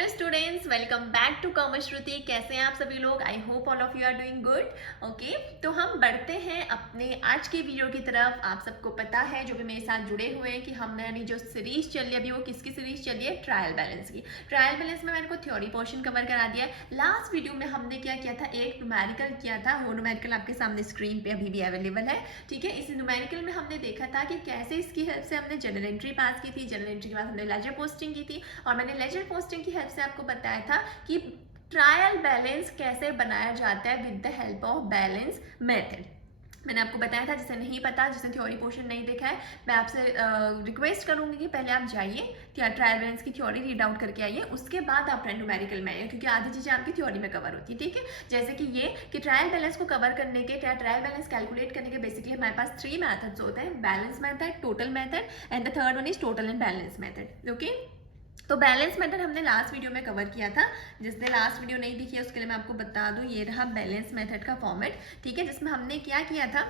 Hello students, welcome back to commerce Shruti. कैसे हैं आप सभी लोग? I hope all of you are doing good. Okay, तो हम बढ़ते हैं अपने आज के वीडियो की तरफ। आप सबको पता है, जो भी मेरे साथ जुड़े हुए हैं, कि हमने जो सीरीज चली अभी, वो किसकी सीरीज चली है? ट्रायल बैलेंस की। ट्रायल बैलेंस में मैंने को थ्योरी पोर्शन कवर करा दिया है। लास्ट वीडियो में हमने क्या किया था? एक न्यूमेरिकल किया था। वो न्यूमेरिकल आपके सामने स्क्रीन पे अभी भी अवेलेबल है। ठीक है, इस न्यूमेरिकल में हमने देखा था कि कैसे इसकी हेल्प से हमने जनरल एंट्री पास की थी। जनरल एंट्री के बाद हमने लेजर पोस्टिंग की थी, और मैंने लेजर पोस्टिंग की हेल्प से आपको बताया था कि ट्रायल बैलेंस कैसे बनाया जाता है with the help of balance method. मैंने आपको बताया था। जिसे नहीं पता, जिसने थ्योरी पोर्शन नहीं देखा है, मैं आपसे रिक्वेस्ट करूंगी कि पहले आप जाइए ट्रायल बैलेंस की थ्योरी रीड आउट करके आइए, उसके बाद आप न्यूमेरिकल में आइए, क्योंकि आधी चीज़ें आपकी थ्योरी में कवर होती है। ठीक है, जैसे कि ये कि ट्रायल बैलेंस को कवर करने के, ट्रायल बैलेंस कैलकुलेट करने के बेसिकली हमारे पास 3 मेथड्स होते हैं: balance method, total method, and the third one is total and balance method. Okay, तो बैलेंस मेथड हमने लास्ट वीडियो में कवर किया था। जिसने लास्ट वीडियो नहीं देखी है उसके लिए मैं आपको बता दूं, ये रहा बैलेंस मेथड का फॉर्मेट। ठीक है, जिसमें हमने क्या किया था?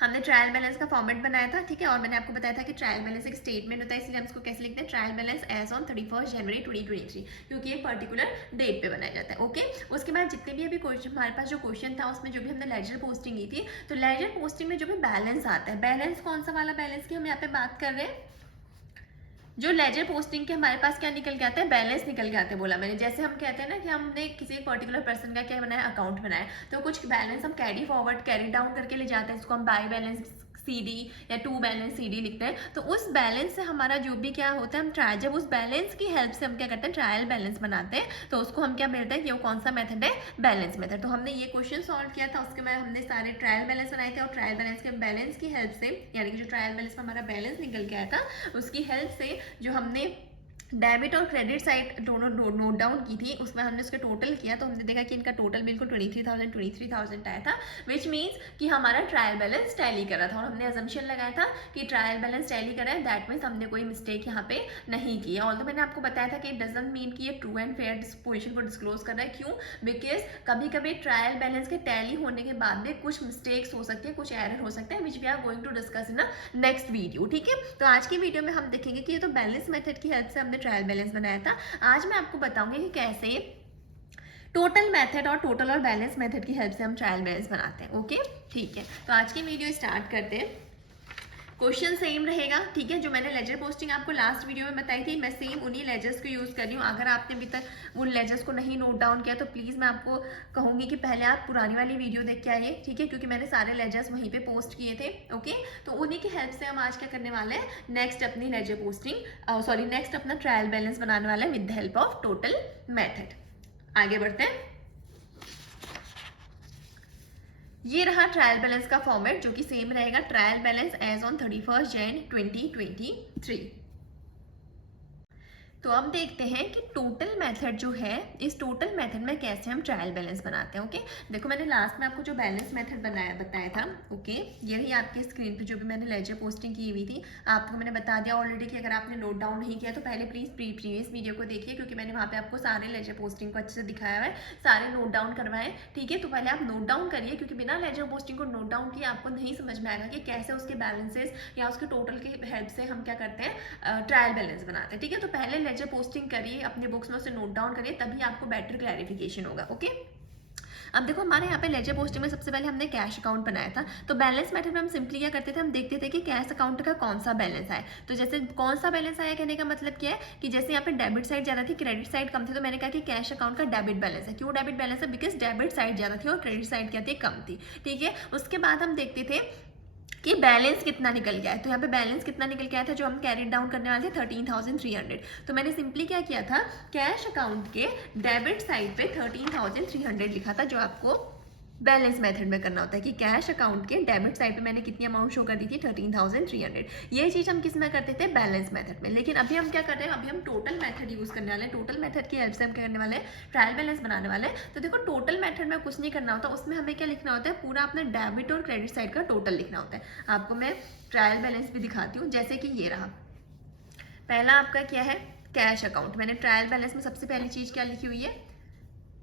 हमने ट्रायल बैलेंस का फॉर्मेट बनाया था। ठीक है, और मैंने आपको बताया था कि ट्रायल बैलेंस एक स्टेटमेंट होता है, इसलिए हम इसको कैसे लिखते हैं? ट्रायल बैलेंस एज ऑन 31 जनवरी 2023, क्योंकि एक पर्टिकुलर डेट पे बनाया जाता है। ओके, उसके बाद जितने भी अभी क्वेश्चन हमारे पास जो क्वेश्चन था, उसमें जो भी हमने लेजर पोस्टिंग की थी, तो लेजर पोस्टिंग में जो भी बैलेंस आता है, बैलेंस कौन सा वाला बैलेंस की हम यहाँ पे बात कर रहे हैं? जो लेजर पोस्टिंग के हमारे पास क्या निकल के आता है? बैलेंस निकल के आते हैं। बोला मैंने, जैसे हम कहते हैं ना कि हमने किसी एक पर्टिकुलर पर्सन का क्या बनाया? अकाउंट बनाया, तो कुछ बैलेंस हम कैरी फॉरवर्ड, कैरी डाउन करके ले जाते हैं, इसको हम बाय बैलेंस CD या टू बैलेंस CD लिखते हैं। तो उस बैलेंस से हमारा जो भी क्या होता है, हम ट्रायल, जब उस बैलेंस की हेल्प से हम क्या करते हैं? ट्रायल बैलेंस बनाते हैं, तो उसको हम क्या बोलते हैं कि वो कौन सा मेथड है? Balance method. तो हमने ये क्वेश्चन सॉल्व किया था, उसके बाद हमने सारे ट्रायल बैलेंस बनाए थे, और ट्रायल बैलेंस के बैलेंस की हेल्प से, यानी कि जो ट्रायल बैलेंस में हमारा बैलेंस निकल के आया था, उसकी हेल्प से जो हमने डेबिट और क्रेडिट साइड दोनों नोट डाउन की थी, उसमें हमने उसके टोटल किया, तो हमने देखा कि इनका टोटल बिल्कुल 23,000 आया था, विच मीन्स कि हमारा ट्रायल बैलेंस टैली कर रहा था। और हमने अजम्पशन लगाया था कि ट्रायल बैलेंस टैली कर रहा है, दैट मीन्स हमने कोई मिस्टेक यहाँ पे नहीं की है। ऑल्दो मैंने आपको बताया था कि इट डजंट मीन कि ये ट्रू एंड फेयर पोजीशन को डिस्क्लोज कर रहा है। क्यों? बिकॉज कभी कभी ट्रायल बैलेंस के टैली होने के बाद में कुछ मिस्टेक्स हो सकती है, कुछ एरर हो सकता है, which we are going to discuss in next video. ठीक है, तो आज की वीडियो में हम देखेंगे कि ये तो बैलेंस मेथड की हेल्प से हमने ट्रायल बैलेंस बनाया था। आज मैं आपको बताऊंगी कि कैसे टोटल मेथड और टोटल और बैलेंस मेथड की हेल्प से हम ट्रायल बैलेंस बनाते हैं। ओके, ठीक है, तो आज की वीडियो स्टार्ट करते हैं। क्वेश्चन सेम रहेगा। ठीक है, जो मैंने लेजर पोस्टिंग आपको लास्ट वीडियो में बताई थी, मैं सेम उन्हीं लेजर्स को यूज़ कर रही हूँ। अगर आपने अभी तक उन लेजर्स को नहीं नोट डाउन किया, तो प्लीज़ मैं आपको कहूँगी कि पहले आप पुरानी वाली वीडियो देख के आइए। ठीक है, क्योंकि मैंने सारे लेजर्स वहीं पे पोस्ट किए थे। ओके, तो उन्हीं की हेल्प से हम आज क्या करने वाले हैं? नेक्स्ट अपनी लेजर पोस्टिंग नेक्स्ट अपना ट्रायल बैलेंस बनाने वाला है with the help of total method. आगे बढ़ते हैं। ये रहा ट्रायल बैलेंस का फॉर्मेट, जो कि सेम रहेगा, trial balance as on 31 Jan 2023। तो अब देखते हैं कि टोटल मेथड जो है, इस टोटल मेथड में कैसे हम ट्रायल बैलेंस बनाते हैं। ओके, देखो मैंने लास्ट में आपको जो बैलेंस मेथड बताया था। ओके, ये रही आपकी स्क्रीन पे जो भी मैंने लेजर पोस्टिंग की हुई थी, आपको मैंने बता दिया ऑलरेडी कि अगर आपने नोट डाउन नहीं किया तो पहले प्लीज़ प्रीवियस वीडियो को देखिए, क्योंकि मैंने वहाँ पे आपको सारे लेजर पोस्टिंग को अच्छे से दिखाया हुआ है, सारे नोट डाउन करवाएं। ठीक है, तो पहले आप नोट डाउन करिए, क्योंकि बिना लेजर पोस्टिंग को नोट डाउन किए आपको नहीं समझ में आएगा कि कैसे उसके बैलेंसेस या उसके टोटल की हेल्प से हम क्या करते हैं? ट्रायल बैलेंस बनाते हैं। ठीक है, तो पहले लेजर पोस्टिंग करिए, अपने बुक्स में उसे नोट डाउन करिए, तभी आपको बेटर क्लैरिफिकेशन होगा। ओके, अब देखो हमारे यहाँ पे लेजर पोस्टिंग में सबसे पहले हमने कैश अकाउंट बनाया था। तो बैलेंस मेथड में हम सिंपली क्या करते थे? हम देखते थे कि कैश अकाउंट का कौन सा बैलेंस आया। तो जैसे कौन सा बैलेंस आया, कहने का मतलब क्या है कि जैसे यहाँ पे डेबिट साइड ज़्यादा थी, क्रेडिट साइड कम थी, तो मैंने कहा कि कैश अकाउंट का डेबिट बैलेंस है। क्यों डेबिट बैलेंस है? बिकॉज डेबिट साइड ज़्यादा थी और क्रेडिट साइड क्या थी? कम थी। ठीक है, उसके बाद हम देखते थे कि बैलेंस कितना निकल गया है। तो यहाँ पे बैलेंस कितना निकल के आया था? जो हम कैरी डाउन करने वाले थे 13,300। तो मैंने सिंपली क्या किया था? कैश अकाउंट के डेबिट साइड पे 13,300 लिखा था, जो आपको बैलेंस मेथड में करना होता है कि कैश अकाउंट के डेबिट साइड पे मैंने कितनी अमाउंट शो कर दी थी? 13,300। ये चीज़ हम किस में करते थे? बैलेंस मेथड में। लेकिन अभी हम क्या कर रहे हैं? अभी हम टोटल मेथड यूज़ करने वाले हैं। टोटल मेथड की हेल्प से हम क्या करने वाले हैं? ट्रायल बैलेंस बनाने वाले हैं। तो देखो टोटल मेथड में कुछ नहीं करना होता, उसमें हमें क्या लिखना होता है? पूरा अपना डेबिट और क्रेडिट साइड का टोटल लिखना होता है। आपको मैं ट्रायल बैलेंस भी दिखाती हूँ, जैसे कि ये रहा। पहला आपका क्या है? Cash account. मैंने ट्रायल बैलेंस में सबसे पहली चीज़ क्या लिखी हुई है?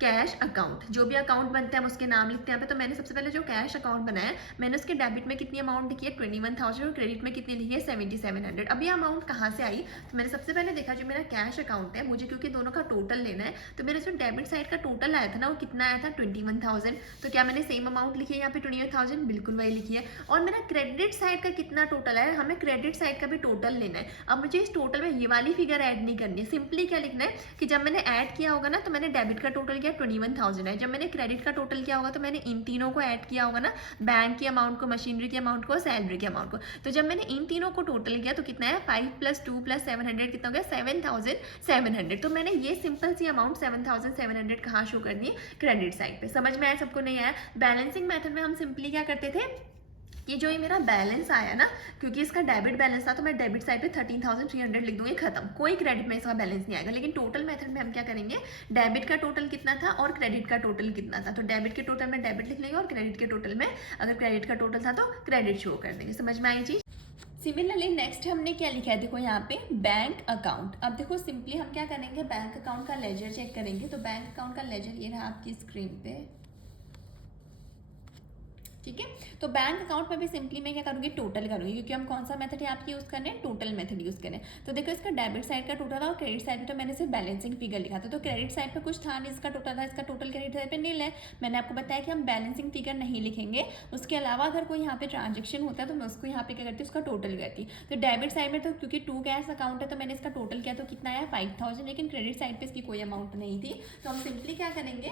कैश अकाउंट, जो भी अकाउंट बनते हैं हम उसके नाम लिखते हैं यहाँ पे। तो मैंने सबसे पहले जो कैश अकाउंट बनाया मैंने उसके डेबिट में कितनी अमाउंट लिखी है 21,000 और क्रेडिट में कितनी लिखी है 7,700। अब ये अमाउंट कहाँ से आई, तो मैंने सबसे पहले देखा जो मेरा कैश अकाउंट है मुझे क्योंकि दोनों का टोटल लेना है, तो मेरा जो डेबिट साइड का टोटल आया था ना वो कितना आया था 21,000। तो क्या मैंने सेम अमाउंट लिखी है यहाँ पे 21,000, बिल्कुल वही लिखी है। और मेरा क्रेडिट साइड का कितना टोटल है, हमें क्रेडिट साइड का भी टोटल लेना है। अब मुझे इस टोटल में ये वाली फिगर ऐड नहीं करनी है, सिंपली क्या लिखना है कि जब मैंने ऐड किया होगा ना तो मैंने डेबिट का टोटल किया 21,000 है, जब मैंने क्रेडिट का टोटल किया होगा तो मैंने इन तीनों को ऐड किया होगा ना, बैंक की अमाउंट को, मशीनरी की अमाउंट को, सैलरी के अमाउंट को। तो जब मैंने इन तीनों को टोटल किया तो कितना है 5 + 2 + 700 कितना हो गया 7,700। तो मैंने ये सिंपल सी अमाउंट 7,700 कहाँ शो कर दी, क्रेडिट साइड पे। समझ में आया सबको, नहीं आया? बैलेंसिंग मेथड में हम सिंपली क्या करते थे कि जो ये मेरा बैलेंस आया ना, क्योंकि इसका डेबिट बैलेंस था तो मैं डेबिट साइड पे 13,300 लिख दूंगी, खत्म, कोई क्रेडिट में इसका बैलेंस नहीं आएगा। लेकिन टोटल मेथड में हम क्या करेंगे, डेबिट का टोटल कितना था और क्रेडिट का टोटल कितना था, तो डेबिट के टोटल में डेबिट लिख लेंगे और क्रेडिट के टोटल में अगर क्रेडिट का टोटल था तो क्रेडिट शो कर देंगे। समझ में आई चीज? सिमिलरली नेक्स्ट हमने क्या लिखा है, देखो यहाँ पे बैंक अकाउंट। अब देखो सिंपली हम क्या करेंगे, बैंक अकाउंट का लेजर चेक करेंगे। तो बैंक अकाउंट का लेजर ये रहा आपकी स्क्रीन पे, ठीक है। तो बैंक अकाउंट में भी सिंपली मैं क्या करूँगी, टोटल करूँगी, क्योंकि हम कौन सा मेथड यहाँ पे यूज़ कर रहे हैं, टोटल मेथड यूज़ करें। तो देखो इसका डेबिट साइड का टोटल था और क्रेडिट साइड पे तो मैंने सिर्फ बैलेंसिंग फिगर लिखा था। तो क्रेडिट साइड पे कुछ था नहीं, इसका टोटल था, इसका टोटल क्रेडिट साइड पे नील है। मैंने आपको बताया कि हम बैलेंसिंग फिगर नहीं लिखेंगे, उसके अलावा अगर कोई यहाँ पे ट्रांजेक्शन होता है तो मैं उसको यहाँ पे क्या करती हूँ, उसका टोटल करती। तो डेबिट साइड में तो क्योंकि 2 कैश अकाउंट है तो मैंने इसका टोटल किया, तो कितना आया 5,000, लेकिन क्रेडिट साइड पे इसकी कोई अमाउंट नहीं थी। तो हम सिंपली क्या करेंगे,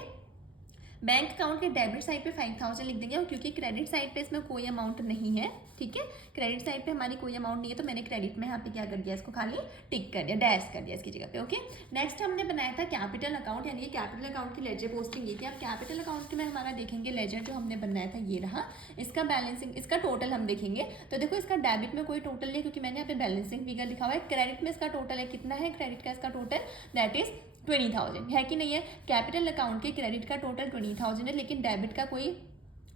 बैंक अकाउंट के डेबिट साइड पे 5,000 लिख देंगे, और क्योंकि क्रेडिट साइड पे इसमें कोई अमाउंट नहीं है, ठीक है, क्रेडिट साइड पे हमारी कोई अमाउंट नहीं है, तो मैंने क्रेडिट में यहाँ पे क्या कर दिया, इसको खाली टिक कर दिया, डैश कर दिया इसकी जगह पे। ओके, नेक्स्ट हमने बनाया था कैपिटल अकाउंट, यानी कैपिटल अकाउंट की लेजर पोस्टिंग ये थी। अब कैपिटल अकाउंट के में हमारा देखेंगे लेजर जो हमने बनाया था ये रहा, इसका बैलेंसिंग, इसका टोटल हम देखेंगे। तो देखो इसका डेबिट में कोई टोटल नहीं है क्योंकि मैंने यहाँ पे बैलेंसिंग फिगर लिखा हुआ है। क्रेडिट में इसका टोटल है, कितना है क्रेडिट का इसका टोटल, दैट इज 20,000 है कि नहीं है। कैपिटल अकाउंट के क्रेडिट का टोटल 20,000 है, लेकिन डेबिट का कोई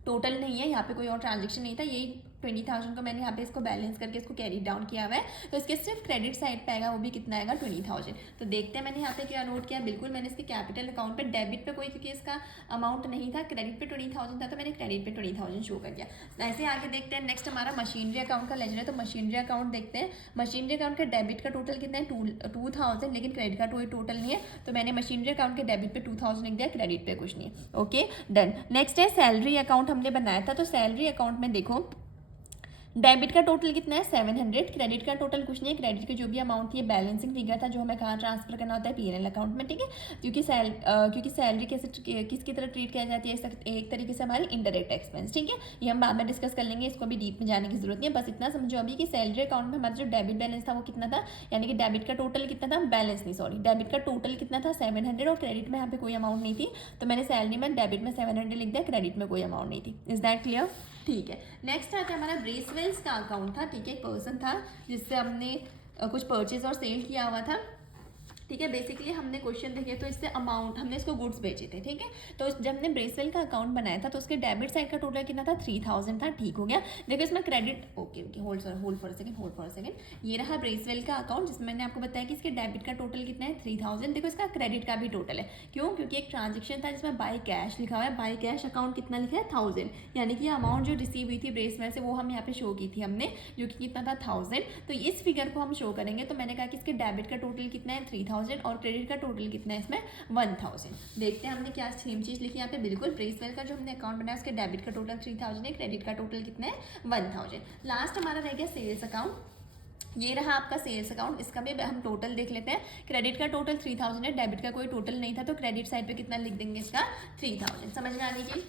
टोटल नहीं है, यहाँ पे कोई और ट्रांजेक्शन नहीं था, यही 20,000 को मैंने यहाँ पे इसको बैलेंस करके इसको कैरी डाउन किया हुआ है। तो इसके सिर्फ क्रेडिट साइड पे आएगा, वो भी कितना आएगा 20,000। तो देखते हैं मैंने यहाँ पे क्या नोट किया, बिल्कुल मैंने इसके कैपिटल अकाउंट पे डेबिट पे कोई, क्योंकि इसका अमाउंट नहीं था, क्रेडिट पे 20,000 था तो मैंने क्रेडिट पे 20,000 शो कर दिया। ऐसे आगे देखते हैं, नेक्स्ट हमारा मशीनरी अकाउंट का लेजर है। तो मशीनरी अकाउंट देखते हैं, मशीनरी अकाउंट का डेबिट का टोटल कितना है 2,000, लेकिन क्रेडिट का कोई टोटल नहीं है, तो मैंने मशीनरी अकाउंट के डेबिट पे 2,000 लिख दिया, क्रेडिट पे कुछ नहीं है। Okay done. नेक्स्ट है सैलरी अकाउंट हमने बनाया था। तो सैलरी अकाउंट में देखो डेबिट का टोटल कितना है 700, क्रेडिट का टोटल कुछ नहीं है, क्रेडिट की जो भी अमाउंट थी बैलेंसिंग फिगर था जो हमें कहाँ ट्रांसफर करना होता है, पीएनएल अकाउंट में, ठीक है। क्योंकि सैलरी कैसे किसकी तरह ट्रीट किया जाती है, एक तरीके से हमारी इनडायरेक्ट एक्सपेंस, ठीक है। ये हम बाद में डिस्कस कर लेंगे, इसको भी डीप में जाने की जरूरत नहीं है, बस इतना समझो अभी कि सैलरी अकाउंट में हमारा जो डेबिट बैलेंस था वो कितना था, यानी कि डेबिट का टोटल कितना था, बैलेंस नहीं सॉरी, डेबिट का टोटल कितना था 700, और क्रेडिट में यहाँ पे कोई अमाउंट नहीं थी, तो मैंने सैलरी में डेबिट में 700 लिख दिया, क्रेडिट में कोई अमाउंट नहीं थी। Is that clear? ठीक है। नेक्स्ट आता है हमारा ब्रेसवेल्स का अकाउंट था, ठीक है, एक पर्सन था जिससे हमने कुछ परचेज और सेल किया हुआ था, ठीक है। बेसिकली हमने क्वेश्चन देखे तो इससे अमाउंट, हमने इसको गुड्स बेचे थे, ठीक है। तो जब हमने ब्रेसवेल का अकाउंट बनाया था तो उसके डेबिट साइड का टोटल कितना था 3,000 था, ठीक हो गया। देखो इसमें credit, okay hold for a second, ये रहा ब्रेसवेल का अकाउंट जिसमें मैंने आपको बताया कि इसके डेबिट का टोटल कितना है 3,000। देखो इसका क्रेडिट का भी टोटल है, क्यों, क्योंकि एक ट्रांजेक्शन था जिसमें बाय कैश लिखा हुआ है, बाय कैश अकाउंट कितना लिखा है 1000, यानी कि अमाउंट जो रिसीव हुई थी ब्रेसवेल से वो हम यहाँ पे शो की थी हमने, जो कि कितना था 1000। तो इस फिगर को हम शो करेंगे, तो मैंने कहा कि इसके डेबिट का टोटल कितना है 3,000 और क्रेडिट का टोटल कितना है इसमें 1,000। देखते हैं हमने क्या सेम चीज लिखी यहाँ पे, बिल्कुल ब्रेसवेल का जो हमने अकाउंट बनाया उसके डेबिट का टोटल 3,000 है, क्रेडिट का टोटल कितना है 1,000। लास्ट हमारा रह गया सेल्स अकाउंट, ये रहा आपका सेल्स अकाउंट, इसका भी हम टोटल देख लेते हैं। क्रेडिट का टोटल 3,000 है, डेबिट का कोई टोटल नहीं था, तो क्रेडिट साइड पे कितना लिख देंगे इसका 3,000। समझ में आ गई जी?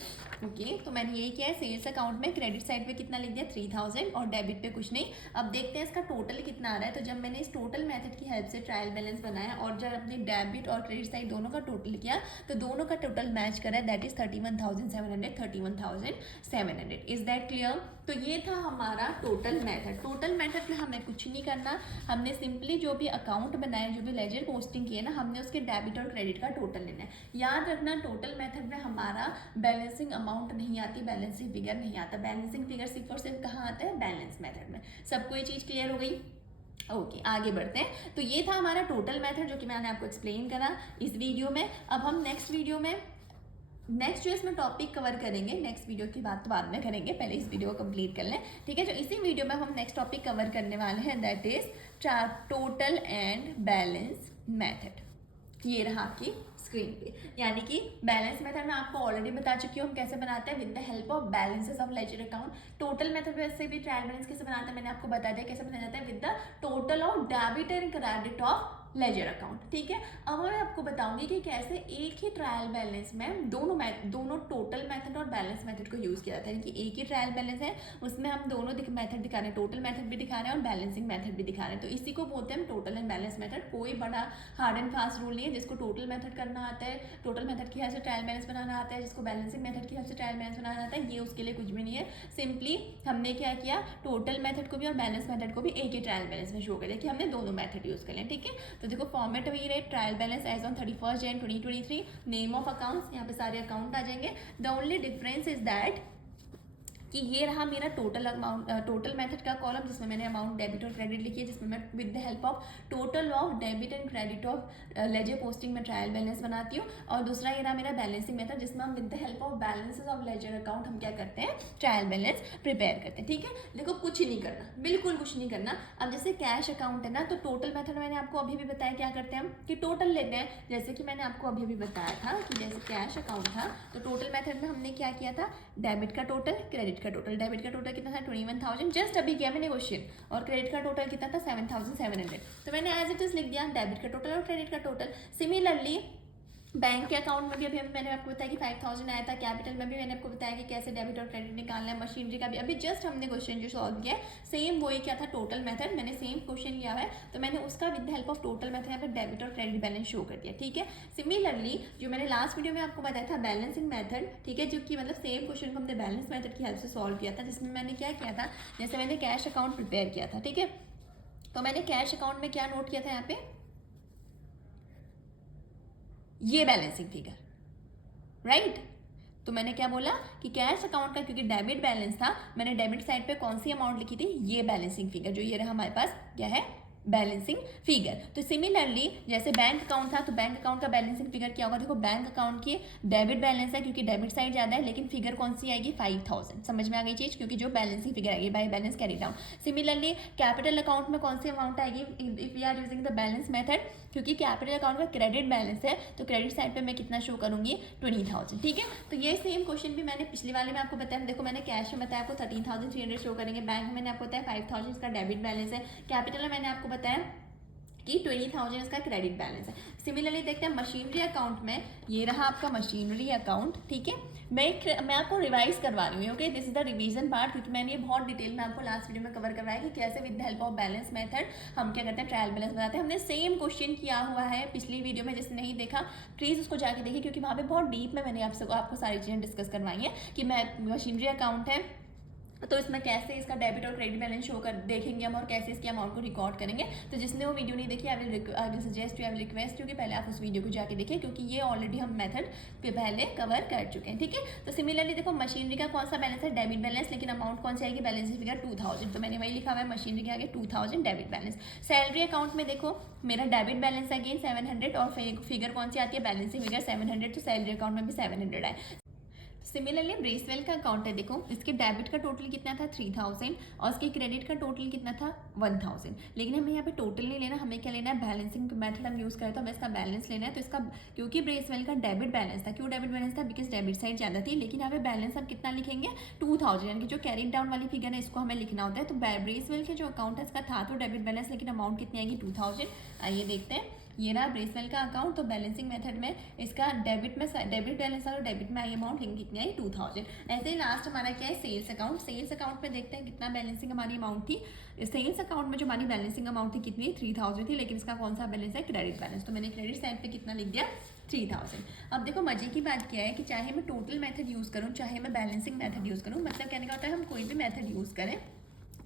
ओके, तो मैंने यही किया है, सेल्स अकाउंट में क्रेडिट साइड पे कितना लिख दिया 3,000 और डेबिट पे कुछ नहीं। अब देखते हैं इसका टोटल कितना आ रहा है। तो जब मैंने इस टोटल मेथड की हेल्प से ट्रायल बैलेंस बनाया और जब अपने डेबिट और क्रेडिट साइड दोनों का टोटल किया तो दोनों का टोटल मैच करा है, that is 31,700, 31,700। Is that clear? तो ये था हमारा टोटल मेथड। टोटल मेथड में हमें कुछ नहीं करना, हमने सिंपली जो भी अकाउंट बनाया, जो भी लेजर पोस्टिंग की है ना, हमने उसके डेबिट और क्रेडिट का टोटल लेना है। याद रखना टोटल मेथड में हमारा बैलेंसिंग अमाउंट नहीं आती, बैलेंसिंग फिगर नहीं आता। बैलेंसिंग फिगर सिर्फ और सिर्फ कहाँ आता है, बैलेंस मेथड में। सबको ये चीज़ क्लियर हो गई? ओके, आगे बढ़ते हैं। तो ये था हमारा टोटल मेथड जो कि मैंने आपको एक्सप्लेन करा इस वीडियो में। अब हम नेक्स्ट वीडियो में नेक्स्ट जो इसमें टॉपिक कवर करेंगे, नेक्स्ट वीडियो की बात तो बाद में करेंगे, पहले इस वीडियो को कंप्लीट कर लें, ठीक है। जो इसी वीडियो में हम नेक्स्ट टॉपिक कवर करने वाले हैं that is total and balance method. ये रहा आपकी स्क्रीन पे, यानी कि बैलेंस मेथड मैं आपको ऑलरेडी बता चुकी हूँ हम कैसे बनाते हैं, with the help of balances of ledger account. Total method वैसे भी ट्रायल बैलेंस कैसे बनाते हैं मैंने आपको बता दिया कैसे बनाया जाता है, with the total of debit and credit of ledger account, ठीक है। अब मैं आपको बताऊंगी कि कैसे एक ही ट्रायल बैलेंस में दोनों टोटल मेथड और बैलेंस मेथड को यूज किया जाता है, यानी कि एक ही ट्रायल बैलेंस है उसमें हम दोनों मेथड दिखा रहे हैं, टोटल मेथड भी दिखा रहे हैं और बैलेंसिंग मेथड भी दिखा रहे हैं। तो इसी को बोलते हैं टोटल एंड बैलेंस मेथड। कोई बड़ा हार्ड एंड फास्ट रूल नहीं है, जिसको टोटल मेथड करना आता है, टोटल मेथड की हेल्प से ट्रायल बैलेंस बनाना आता है, जिसको बैलेंसिंग मेथड की हेल्प से ट्रायल बैलेंस बनाना आता है, ये उसके लिए कुछ भी नहीं है। सिंपली हमने क्या किया, टोटल मेथड को भी और बैलेंस मेथड को भी एक ही ट्रायल बैलेंस में शो कर दिया कि हमने दोनों मेथड यूज कर लिया, ठीक है। तो देखो फॉर्मेट वही रहे, trial balance as on 31 Jan 2023, name of accounts, यहाँ पे सारे अकाउंट आ जाएंगे। The only difference is that कि ये रहा मेरा टोटल अमाउंट, टोटल मेथड का कॉलम जिसमें मैंने अमाउंट डेबिट और क्रेडिट लिखी है, जिसमें मैं with the help of total of debit and credit of ledger posting में ट्रायल बैलेंस बनाती हूँ। और दूसरा ये रहा मेरा बैलेंसिंग मेथड, जिसमें हम with the help of balances of ledger account हम क्या करते हैं, ट्रायल बैलेंस प्रिपेयर करते हैं, ठीक है। देखो कुछ नहीं करना, बिल्कुल कुछ नहीं करना। अब जैसे कैश अकाउंट है ना, तो टोटल मेथड मैंने आपको अभी भी बताया क्या करते हैं हम, कि टोटल लेते हैं। जैसे कि मैंने आपको अभी भी बताया था कि जैसे कैश अकाउंट था तो टोटल मेथड में हमने क्या किया था, डेबिट का टोटल, क्रेडिट का टोटल। डेबिट का टोटल कितना था 21,000, जस्ट अभी किया मैंने क्वेश्चन, और क्रेडिट का टोटल कितना था 7,700। तो मैंने एज इट इज लिख दिया डेबिट का टोटल और क्रेडिट का टोटल। सिमिलरली बैंक के अकाउंट में भी अभी मैंने आपको बताया कि 5,000 आया था, कैपिटल में भी मैंने आपको बताया कि कैसे डेबिट और क्रेडिट निकालना है, मशीनरी का भी अभी जस्ट हमने क्वेश्चन जो सॉल्व किया है सेम वही क्या था, टोटल मेथड। मैंने सेम क्वेश्चन लिया है तो मैंने उसका with the help of total method यहाँ पे डेबिट और क्रेडिट बैलेंस शो कर दिया, ठीक है। सिमिलरली जो मैंने लास्ट वीडियो में आपको बताया था बैलेंसिंग मेथड, ठीक है, जो कि मतलब सेम क्वेश्चन को हमने बैलेंस मेथड की हेल्प से सॉल्व किया था, जिसमें मैंने क्या किया था, जैसे मैंने कैश अकाउंट प्रिपेयर किया था, ठीक है। तो मैंने कैश अकाउंट में क्या नोट किया था यहाँ पे, ये बैलेंसिंग फिगर, राइट। तो मैंने क्या बोला कि कैश अकाउंट का क्योंकि डेबिट बैलेंस था, मैंने डेबिट साइड पे कौन सी अमाउंट लिखी थी, ये बैलेंसिंग फिगर, जो ये रहा हमारे पास क्या है, बैलेंसिंग फिगर। तो सिमिलरली जैसे बैंक अकाउंट था तो बैंक अकाउंट का बैलेंसिंग फिगर क्या होगा, देखो बैंक अकाउंट की डेबिट बैलेंस है क्योंकि डेबिट साइड ज्यादा है, लेकिन फिगर कौन सी आएगी 5,000। समझ में आ गई चीज, क्योंकि जो बैलेंसिंग फिगर आएगी by balance carry down. Similarly capital account में कौन सी अमाउंट आएगी if we are using the balance method, क्योंकि कैपिटल अकाउंट का क्रेडिट बैलेंस है तो क्रेडिट साइड पे मैं कितना शो करूंगी 20,000, ठीक है। तो ये सेम क्वेश्चन भी मैंने पिछले वाले में आपको बताया, देखो मैंने कैश में बताया आपको 13,300 शो करेंगे, बैंक में मैंने आपको बताया 5,000 इसका डेबिट बैलेंस है, कैपिटल में मैंने आपको बताया कि 20,000 इसका क्रेडिट बैलेंस है। सिमिलरली देखते हैं मशीनरी अकाउंट में, ये रहा आपका मशीनरी अकाउंट, ठीक है। मैं आपको रिवाइज करवा रही हूँ, okay, this is the revision part, क्योंकि मैंने ये बहुत डिटेल में आपको लास्ट वीडियो में कवर करवाया कि कैसे with the help of balance method हम क्या करते हैं, ट्रायल बैलेंस बनाते हैं। हमने सेम क्वेश्चन किया हुआ है पिछली वीडियो में, जिसने नहीं देखा प्लीज़ उसको जाके देखिए, क्योंकि वहाँ पे बहुत डीप में मैंने आपको सारी चीज़ें डिस्कस करवाई हैं कि मशीनरी अकाउंट है तो इसमें कैसे इसका डेबिट और क्रेडिट बैलेंस शो कर देखेंगे हम, और कैसे इसकी अमाउंट को रिकॉर्ड करेंगे। तो जिसने वो वीडियो नहीं देखी I will suggest you, I will request you कि पहले आप उस वीडियो को जाके देखिए, क्योंकि ये ऑलरेडी हम मेथड पे पहले कवर कर चुके हैं, ठीक है। तो सिमिलरली देखो मशीनरी का कौन सा बैलेंस है, डेबिट बैलेंस, लेकिन अमाउंट कौन सी आएगी, बैलेंस फिगर 2,000, तो मैंने वही लिखा हुआ है मशीनरी के आगे 2,000 डेबिट बैलेंस। सैलरी अकाउंट में देखो मेरा डेबिट बैलेंस अगेन 700 और फिगर कौन सी आती है, बैलेंसिंग फिगर 700, तो सैलरी अकाउंट में भी 700 है। सिमिलरली ब्रेसवेल का अकाउंट है, देखो इसके डेबिट का टोटल कितना था 3,000 और इसके क्रेडिट का टोटल कितना था 1,000, लेकिन हमें यहाँ पे टोटल नहीं लेना, हमें क्या लेना है, बैलेंसिंग मेथड हम यूज़ करें तो हमें इसका बैलेंस लेना है। तो इसका क्योंकि ब्रेसवेल का डेबिट बैलेंस था, क्यों डेबिट बैलेंस था, बिकॉज डेबिट साइड ज़्यादा थी, लेकिन यहाँ पे बैलेंस हम कितना लिखेंगे 2,000, यानी कि जो कैरी डाउन वाली फिगर है इसको हमें लिखना होता है। तो ब्रेसवेल के जो अकाउंट है इसका था तो डेबिट बैलेंस, लेकिन अमाउंट कितनी आएगी 2,000। आइए देखते हैं, ये रहा ब्रेसवेल का अकाउंट, तो बैलेंसिंग मेथड में इसका डेबिट बैलेंस और डेबिट में आई अमाउंट कितनी आई 2,000। ऐसे ही लास्ट हमारा क्या है, सेल्स अकाउंट। सेल्स अकाउंट में देखते हैं कितना बैलेंसिंग हमारी अमाउंट थी। सेल्स अकाउंट में जो हमारी बैलेंसिंग अमाउंट थी कितनी 3,000 थी, लेकिन इसका कौन सा बैलेंस है, क्रेडिट बैलेंस, तो मैंने क्रेडिट साइड पे कितना लिख दिया 3,000। अब देखो मजे की बात क्या है कि चाहे मैं टोटल मेथड यूज़ करूँ चाहे मैं बैलेंसिंग मेथड यूज़ करूँ, मतलब कहने का होता है हम कोई भी मेथड यूज़ करें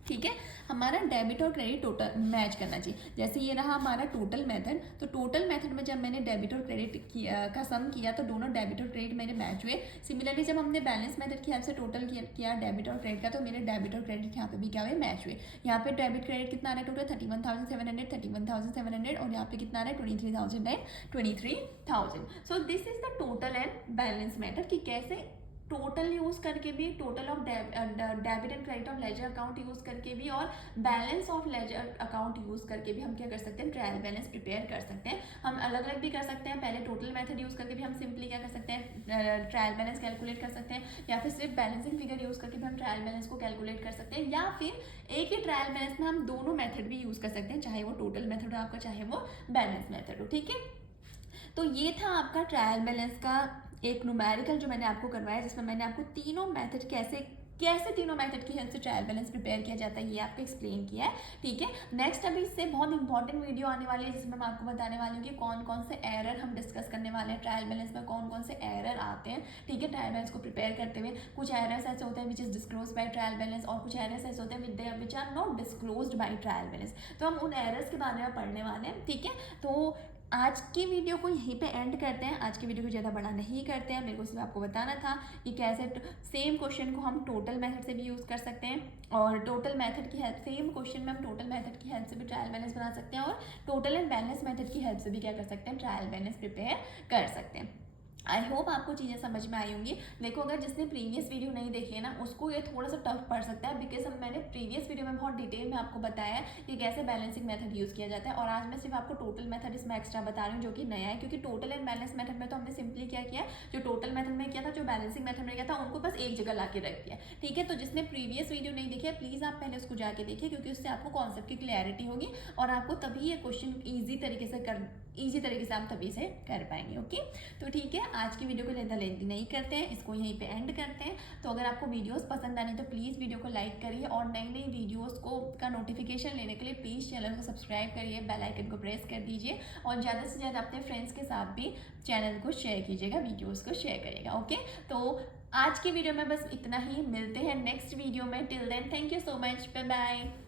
ठीक है, हमारा डेबिट और क्रेडिट टोटल मैच करना चाहिए। जैसे ये रहा हमारा टोटल मेथड, तो टोटल मेथड में जब मैंने डेबिट और क्रेडिट का सम किया तो दोनों डेबिट और क्रेडिट मेरे मैच हुए। सिमिलरली जब हमने बैलेंस मेथड की हेल्प से टोटल किया डेबिट और क्रेडिट का, तो मेरे डेबिट और क्रेडिट यहाँ पे भी क्या हुए, मैच हुए। यहाँ पे डेबिट क्रेडिट कितना आ रहा है टोटल 31,700 और यहाँ पे कितना आ रहा है 23,000 and 23,000। So this is the total and balance method कि कैसे टोटल यूज करके भी, total of debit and credit of ledger account use करके भी और balance of ledger account use करके भी हम क्या कर सकते हैं, ट्रायल बैलेंस प्रिपेयर कर सकते हैं। हम अलग अलग भी कर सकते हैं, पहले टोटल मेथड यूज करके भी हम सिंपली क्या कर सकते हैं, ट्रायल बैलेंस कैलकुलेट कर सकते हैं, या फिर सिर्फ बैलेंसिंग फिगर यूज करके भी हम ट्रायल बैलेंस को कैलकुलेट कर सकते हैं, या फिर एक ही ट्रायल बैलेंस में हम दोनों मेथड भी यूज कर सकते हैं, चाहे वो टोटल मेथड हो आपका, चाहे वो बैलेंस मेथड हो। ठीक है, तो ये था आपका ट्रायल बैलेंस का एक न्यूमेरिकल जो मैंने आपको करवाया, जिसमें मैंने आपको तीनों मेथड कैसे तीनों मेथड की हेल्प से ट्रायल बैलेंस प्रिपेयर किया जाता है ये आपको एक्सप्लेन किया है। ठीक है, नेक्स्ट अभी इससे बहुत इंपॉर्टेंट वीडियो आने वाली है जिसमें मैं आपको बताने वाली हूँ कि कौन कौन से एरर हम डिस्कस करने वाले हैं ट्रायल बैलेंस में, कौन कौन से एरर आते हैं। ठीक है, ट्रायल बैलेंस को प्रिपेयर करते हुए कुछ एरर्स ऐसे होते हैं which is disclose by trial balance, और कुछ एरर्स ऐसे होते हैं which are not disclosed by trial balance. तो हम उन एरर्स के बारे में पढ़ने वाले हैं। ठीक है, तो आज की वीडियो को यहीं पे एंड करते हैं। आज की वीडियो को ज़्यादा बड़ा नहीं करते हैं, मेरे को सिर्फ आपको बताना था कि कैसे सेम क्वेश्चन को हम टोटल मेथड से भी यूज़ कर सकते हैं, और टोटल मेथड की हेल्प, सेम क्वेश्चन में हम टोटल मेथड की हेल्प से भी ट्रायल बैलेंस बना सकते हैं, और टोटल एंड बैलेंस मेथड की हेल्प से भी क्या कर सकते हैं, ट्रायल बैलेंस प्रिपेयर कर सकते हैं। आई होप आपको चीज़ें समझ में आई होंगी। देखो, अगर जिसने प्रीवियस वीडियो नहीं देखी है ना, उसको ये थोड़ा सा टफ पड़ सकता है, बिकॉज मैंने प्रीवियस वीडियो में बहुत डिटेल में आपको बताया है कि कैसे बैलेंसिंग मेथड यूज़ किया जाता है, और आज मैं सिर्फ आपको टोटल मेथड इसमें एक्स्ट्रा बता रही हूँ जो कि नया है, क्योंकि टोटल एंड बैलेंस मेथड में तो हमने सिंपली क्या किया, जो टोटल मेथड में किया था, जो बैलेंसिंग मेथड में किया था, उनको बस एक जगह ला के रख दिया। ठीक है, तो जिसने प्रीवियस वीडियो नहीं देखी है, प्लीज़ आप पहले उसको जाके देखिए, क्योंकि उससे आपको कॉन्सेप्ट की क्लैरिटी होगी और आपको तभी ये क्वेश्चन ईजी तरीके से आप तभी से कर पाएंगे। ओके, तो ठीक है, आज की वीडियो को ज़्यादा लेंथी नहीं करते हैं, इसको यहीं पे एंड करते हैं। तो अगर आपको वीडियोस पसंद आनी तो प्लीज़ वीडियो को लाइक करिए, और नई नई वीडियोस का नोटिफिकेशन लेने के लिए प्लीज़ चैनल को सब्सक्राइब करिए, बेल आइकन को प्रेस कर दीजिए, और ज़्यादा से ज़्यादा अपने फ्रेंड्स के साथ भी चैनल को शेयर कीजिएगा, वीडियोज़ को शेयर करिएगा। ओके, तो आज की वीडियो में बस इतना ही, मिलते हैं नेक्स्ट वीडियो में। Till then, thank you so much, bye bye.